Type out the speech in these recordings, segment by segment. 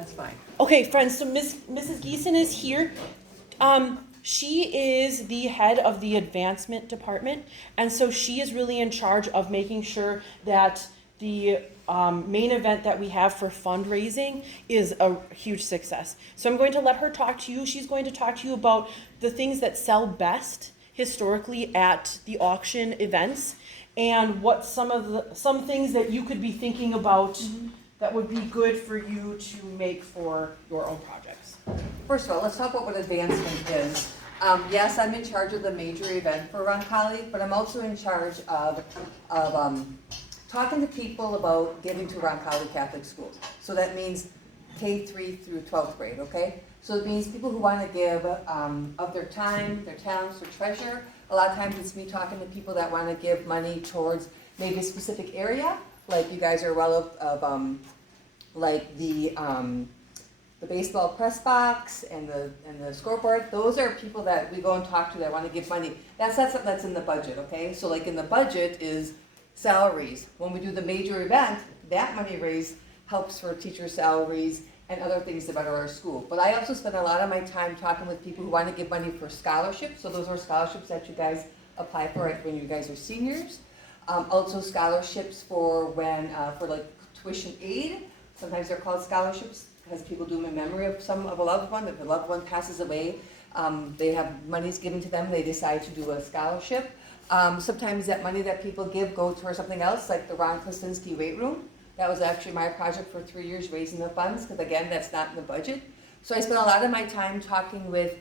That's fine. Okay, friends, so Mrs. Geeson is here. She is the head of the advancement department, and so she is really in charge of making sure that the main event that we have for fundraising is a huge success. So I'm going to let her talk to you. She's going to talk to you about the things that sell best historically at the auction events, and what some things that you could be thinking about that would be good for you to make for your own projects. First of all, let's talk about what advancement is. Yes, I'm in charge of the major event for Roncalli, but I'm also in charge of talking to people about giving to Roncalli Catholic schools. So that means K-3 through 12th grade, okay? So it means people who want to give of their time, their talents, their treasure. A lot of times it's me talking to people that want to give money towards maybe a specific area, like you guys are well of like the baseball press box and the scoreboard. Those are people that we go and talk to that want to give money. That's something that's in the budget, okay? So like in the budget is salaries. When we do the major event, that money raised helps for teacher salaries and other things to better our school. But I also spend a lot of my time talking with people who want to give money for scholarships. So those are scholarships that you guys apply for when you guys are seniors. Also scholarships for when, for like tuition aid. Sometimes they're called scholarships because people do them in memory of a loved one. If a loved one passes away, they have monies given to them, they decide to do a scholarship. Sometimes that money that people give go towards something else, like the Ron Klasinski weight room. That was actually my project for 3 years, raising the funds, because again, that's not in the budget. So I spent a lot of my time talking with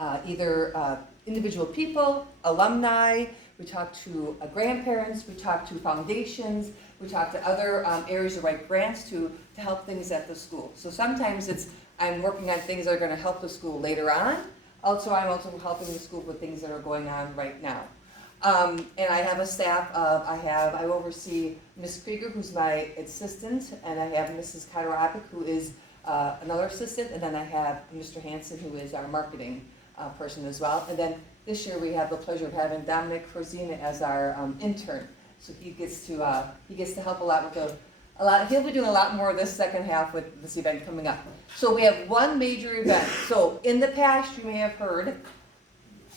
either individual people, alumni, we talk to grandparents, we talk to foundations, we talk to other areas to write grants to help things at the school. So sometimes I'm working on things that are going to help the school later on. Also, I'm also helping the school with things that are going on right now. And I have a staff of, I oversee Ms. Krieger, who's my assistant, and I have Mrs. Katarapik, who is another assistant, and then I have Mr. Hanson, who is our marketing person as well. And then this year we have the pleasure of having Dominic Corzina as our intern. So he gets to help a lot with he'll be doing a lot more this second half with this event coming up. So we have one major event. So in the past, you may have heard,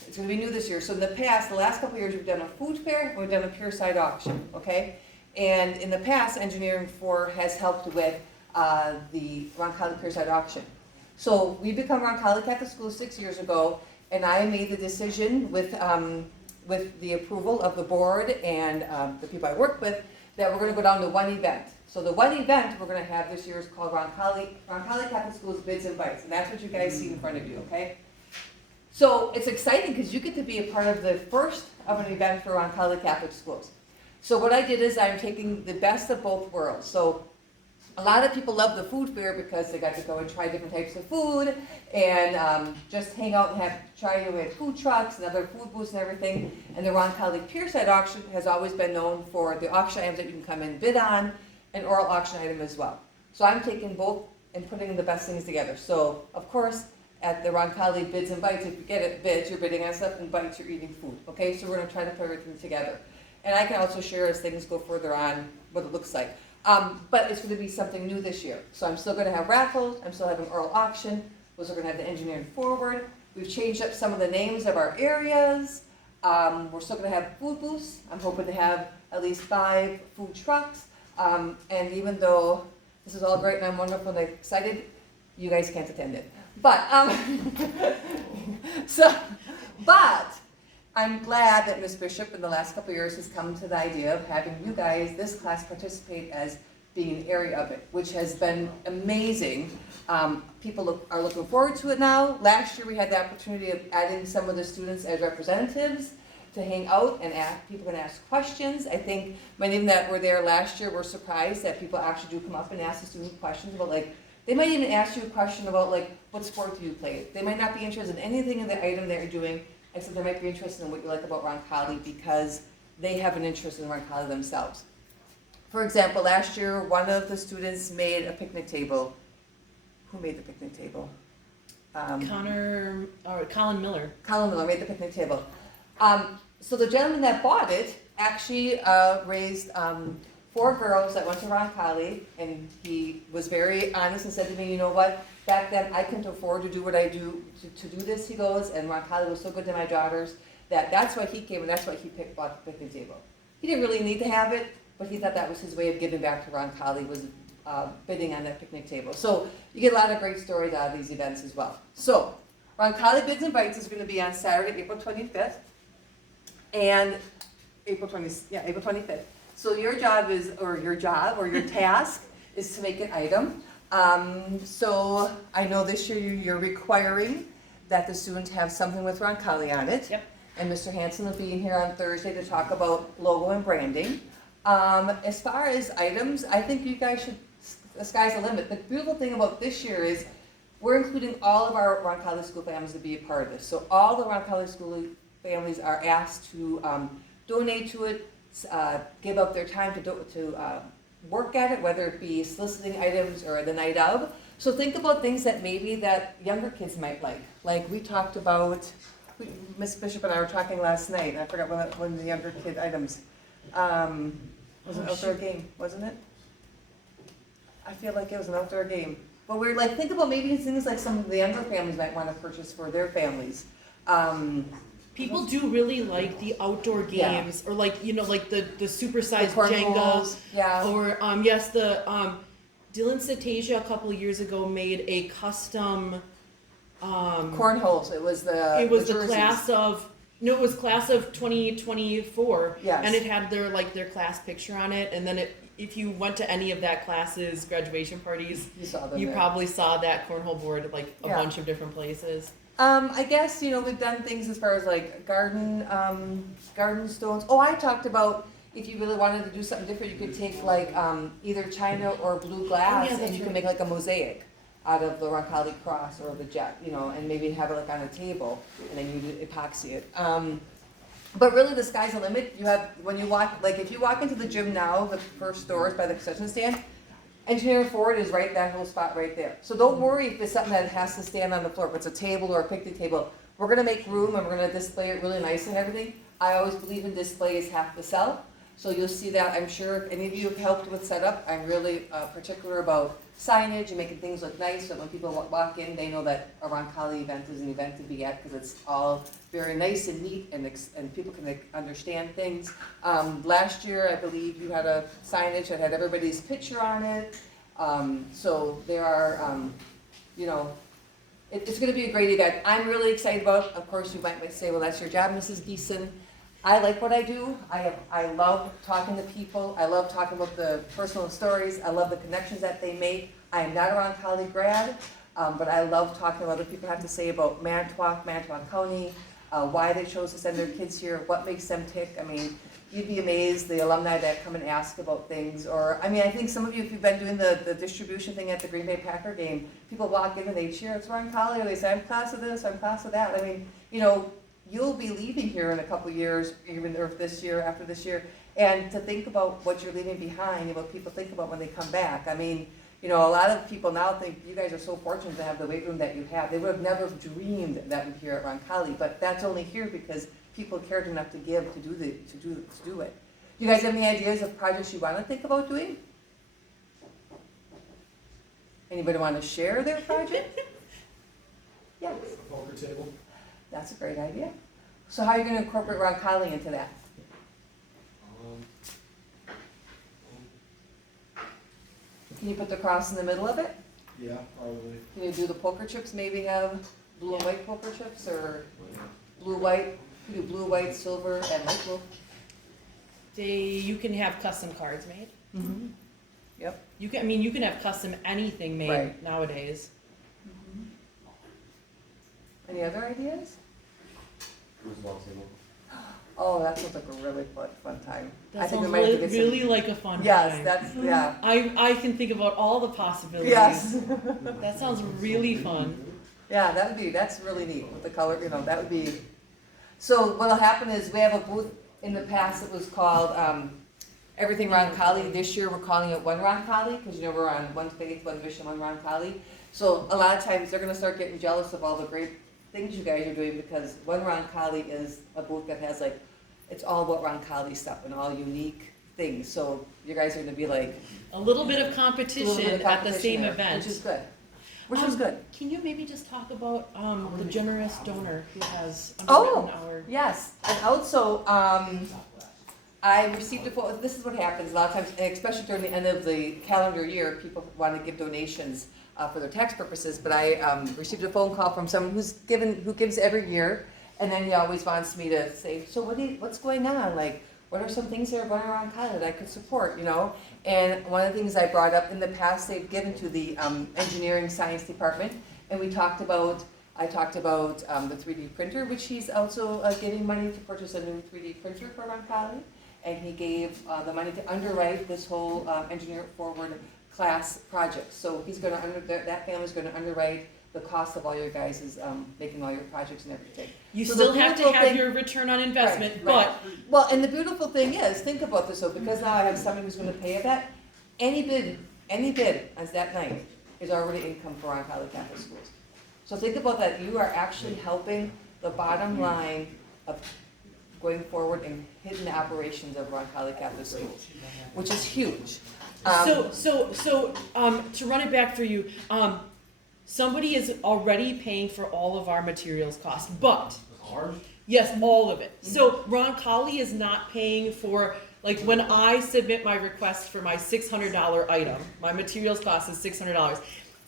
it's going to be new this year. So in the past, the last couple of years, we've done a food fair and we've done a pier side auction, okay? And in the past, Engineering 4 has helped with the Roncalli pier side auction. So we become Roncalli Catholic School 6 years ago, and I made the decision with the approval of the board and the people I work with that we're going to go down to one event. So the one event we're going to have this year is called Roncalli Catholic Schools Bids and Bites, and that's what you guys see in front of you, okay? So it's exciting because you get to be a part of the first of an event for Roncalli Catholic Schools. So what I did is I'm taking the best of both worlds. So a lot of people love the food fair because they got to go and try different types of food and just hang out and try with food trucks and other food booths and everything. And the Roncalli Pierside auction has always been known for the auction items that you can come and bid on, an oral auction item as well. So I'm taking both and putting the best things together. So of course, at the Roncalli Bids and Bites, if you get it bids, you're bidding on stuff, and bites, you're eating food. Okay, so we're going to try to put everything together. And I can also share as things go further on what it looks like. But it's going to be something new this year. So I'm still going to have raffles, I'm still having oral auction, we're still going to have the Engineering Forward. We've changed up some of the names of our areas. We're still going to have food booths. I'm hoping to have at least 5 food trucks. And even though this is all great and I'm wonderful and excited, you guys can't attend it. But, but I'm glad that Ms. Bishop in the last couple of years has come to the idea of having you guys, this class, participate as being an area of it, which has been amazing. People are looking forward to it now. Last year we had the opportunity of adding some of the students as representatives to hang out and people can ask questions. I think many of them that were there last year were surprised that people actually do come up and ask the students questions about, like, they might even ask you a question about, like, what sport do you play? They might not be interested in anything in the item that you're doing, except they might be interested in what you like about Roncalli because they have an interest in Roncalli themselves. For example, last year, one of the students made a picnic table. Who made the picnic table? Colin Miller. Colin Miller made the picnic table. So the gentleman that bought it actually raised 4 girls that went to Roncalli, and he was very honest and said to me, you know what, back then I couldn't afford to do what I do, to do this, he goes, and Roncalli was so good to my daughters, that's why he came and that's why he bought the picnic table. He didn't really need to have it, but he thought that was his way of giving back to Roncalli, was bidding on that picnic table. So you get a lot of great stories out of these events as well. So Roncalli Bids and Bites is going to be on Saturday, April 25th, and April 25th. So your job is, or your task is to make an item. So I know this year you're requiring that the students have something with Roncalli on it. Yep. And Mr. Hanson will be in here on Thursday to talk about logo and branding. As far as items, I think you guys should, the sky's the limit. The beautiful thing about this year is we're including all of our Roncalli school families to be a part of this. So all the Roncalli school families are asked to donate to it, give up their time to work at it, whether it be soliciting items or the night of. So think about things that maybe that younger kids might like. Like we talked about, Miss Bishop and I were talking last night, I forgot one of the younger kid items. Was an outdoor game, wasn't it? I feel like it was an outdoor game. But we're like, think about maybe things like some of the younger families might want to purchase for their families. People do really like the outdoor Yeah. games, or like, you know, like the supersized The Jenga, cornholes, yeah. or yes, Dylan Cetasia a couple of years ago made a custom. Cornholes, it was the It was the jerseys. it was class of 2024. Yes. And it had their class picture on it, and then if you went to any of that class's graduation parties, You saw them you there. probably saw that cornhole board like a Yeah. bunch of different places. I guess, we've done things as far as like garden stones. Oh, I talked about if you really wanted to do something different, you could take like either china or blue glass, Oh, yeah, and that's you can right. make like a mosaic out of the Roncalli cross or the jet, and maybe have it like on a table, and then you epoxy it. But really, the sky's the limit. You have, when you walk, like if you walk into the gym now, the first door is by the concession stand. Engineering forward is right, that whole spot right there. So don't worry if it's something that has to stand on the floor, if it's a table or a picnic table. We're gonna make room and we're gonna display it really nice and everything. I always believe in display is half the sell. So you'll see that, I'm sure if any of you have helped with setup, I'm really particular about signage and making things look nice, so when people walk in, they know that a Roncalli event is an event to be at, because it's all very nice and neat, and people can understand things. Last year, I believe you had a signage that had everybody's picture on it. So there are, it's gonna be a great event. I'm really excited about it. Of course, you might say, well, that's your job, Mrs. Geeson. I like what I do. I love talking to people. I love talking about the personal stories. I love the connections that they make. I am not a Roncalli grad, but I love talking to what other people have to say about Manitowoc County, why they chose to send their kids here, what makes them tick. I mean, you'd be amazed, the alumni that come and ask about things. Or, I think some of you, if you've been doing the distribution thing at the Green Bay Packer game, people walk in and they cheer, it's Roncalli, or they say, I'm class of this, I'm class of that. You'll be leaving here in a couple years, even if this year, after this year, and to think about what you're leaving behind and what people think about when they come back. A lot of people now think you guys are so fortunate to have the weight room that you have. They would have never dreamed that would be here at Roncalli, but that's only here because people cared enough to give to do it. You guys have any ideas of projects you want to think about doing? Anybody want to share their project? Yes. A poker table. That's a great idea. So how are you going to incorporate Roncalli into that? Can you put the cross in the middle of it? Yeah, probably. Can you do the poker chips, maybe have blue and white poker chips, or blue, white, you do blue, white, silver, and light blue? You can have custom cards made. Mm-hmm. Yep. You can have custom anything made Right. nowadays. Any other ideas? Foosball table. Oh, that sounds like a really fun time. I That think we sounds might have to get some- really like a fun Yes, time. that's, yeah. I can think about all the possibilities. Yes. That sounds really fun. Yeah, that's really neat with the color, that would be. So what'll happen is we have a booth, in the past it was called, Everything Roncalli. This year we're calling it One Roncalli, because we're on one faith, one mission, one Roncalli. So a lot of times they're gonna start getting jealous of all the great things you guys are doing, because One Roncalli is a booth that has it's all about Roncalli stuff and all unique things, so you guys are gonna be like A little bit of a little competition bit of at the competition same there, event. which is good. Which is good. Can you maybe just talk about the generous donor who has Oh! underwritten our? Yes, and also, I received a phone, this is what happens a lot of times, and especially during the end of the calendar year, people want to give donations for their tax purposes, but I received a phone call from someone who gives every year, and then he always wants me to say, so what's going on? Like, what are some things that are going around Kyla that I could support, you know? And one of the things I brought up in the past, they've given to the engineering science department, and I talked about the 3D printer, which he's also giving money to purchase a new 3D printer for Roncalli. And he gave the money to underwrite this whole Engineer Forward class project. So he's gonna, that family's gonna underwrite the cost of all your guys' making all your projects and everything. You So still the have to beautiful have thing- your return on investment, Right, but right. Well, and the beautiful thing is, think about this though, because now I have somebody who's gonna pay that, any bid as that night is already income for Roncalli Catholic Schools. So think about that, you are actually helping the bottom line of going forward and hitting the operations of Roncalli Catholic Schools, which is huge. So, to run it back for you, somebody is already paying for all of our materials costs, but, yes, all of it. So Roncalli is not paying for, like, when I submit my request for my $600 item, my materials cost is $600.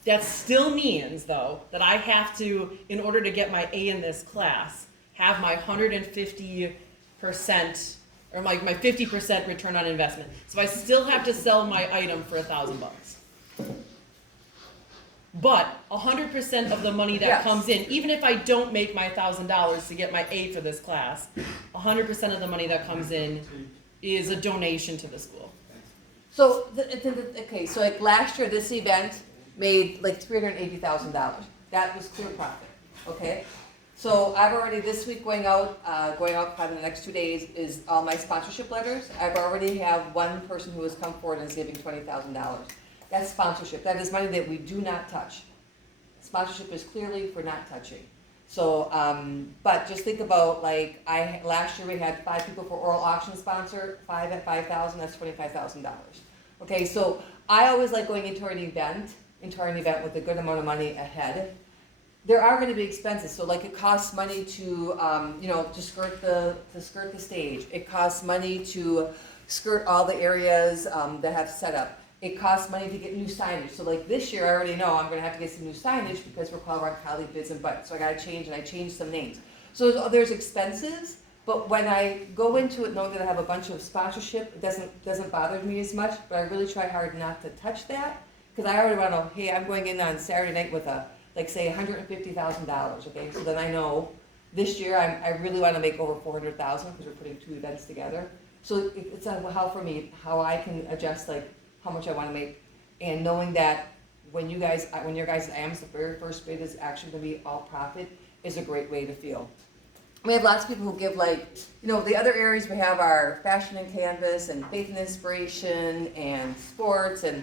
That still means, though, that I have to, in order to get my A in this class, have my 150%, or my 50% return on investment. So I still have to sell my item for $1,000. But 100% of the money that Yes. comes in, even if I don't make my $1,000 to get my A for this class, 100% of the money that comes in is a donation to the school. So, okay, so like last year, this event made like $380,000. That was clear profit, okay? So I've already, this week going out probably the next 2 days, is all my sponsorship letters. I've already have one person who has come forward and is giving $20,000. That's sponsorship. That is money that we do not touch. Sponsorship is clearly for not touching. So, but just think about like, last year we had 5 people for oral auction sponsor, 5 at $5,000, that's $25,000. Okay, so I always like going into an event with a good amount of money ahead. There are gonna be expenses, so like it costs money to, to skirt the stage. It costs money to skirt all the areas that have set up. It costs money to get new signage. So like this year, I already know I'm gonna have to get some new signage because we're called Roncalli Bids and Buds. So I gotta change, and I changed some names. So there's expenses, but when I go into it knowing that I have a bunch of sponsorship, it doesn't bother me as much, but I really try hard not to touch that. Because I already wanna know, hey, I'm going in on Saturday night with like say $150,000, okay? So then I know this year I really wanna make over $400,000 because we're putting 2 events together. So it's a how for me, how I can adjust like how much I wanna make. And knowing that when your guys' AMS, the very first bid is actually gonna be all profit is a great way to feel. We have lots of people who give like, the other areas we have are fashion and canvas and faith and inspiration and sports and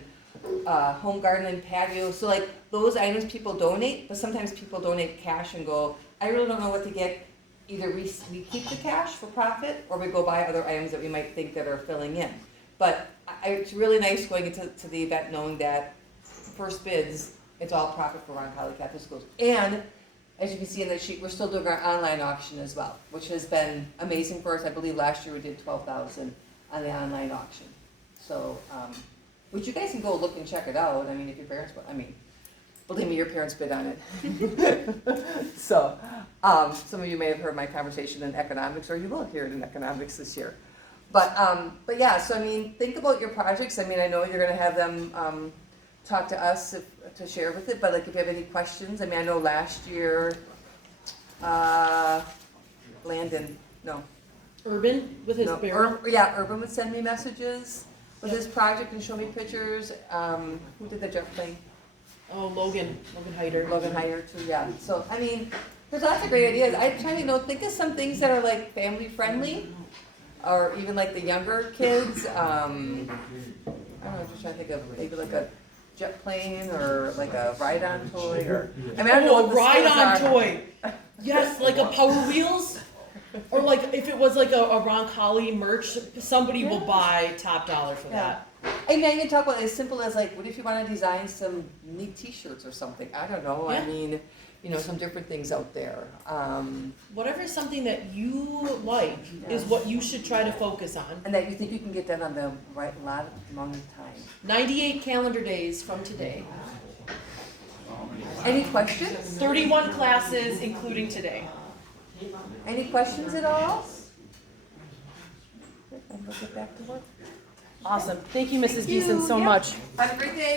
home garden and patio. So like those items people donate, but sometimes people donate cash and go, I really don't know what to get. Either we keep the cash for profit or we go buy other items that we might think that are filling in. But it's really nice going into the event knowing that first bids, it's all profit for Roncalli Catholic Schools. And as you can see in the sheet, we're still doing our online auction as well, which has been amazing for us. I believe last year we did $12,000 on the online auction. So, which you guys can go look and check it out. I mean, if your parents, believe me, your parents bid on it. So, some of you may have heard my conversation in economics, or you will hear it in economics this year. But yeah, so I mean, think about your projects. I mean, I know you're gonna have them talk to us to share with it, but like if you have any questions, I mean, I know last year, Urban with his barrel. Urban would send me messages with his project and show me pictures. Who did the jet plane? Oh, Logan Hyder. Logan Hyder too, yeah. So, I mean, there's lots of great ideas. I'm trying to think of some things that are like family friendly, or even like the younger kids. I don't know, I'm just trying to think of maybe like a jet plane or like a ride-on toy, or, I mean, I don't know what the skills ride-on are. toy. Yes, like a Power Wheels. Or like, if it was like a Roncalli merch, somebody will buy top dollar for that. And then you talk about as simple as like, what if you want to design some neat T-shirts or something? I don't know. I Yeah. mean, you know, some different things out there. Whatever is something that you like is what you should try to focus on. And that you think you can get done on the right amount of time. 98 calendar days from today. Any questions? 31 classes, including today. Any questions at all? And we'll get back to work. Awesome. Thank you, Mrs. Thank you. Geeson, so Yep. much. Have a great day.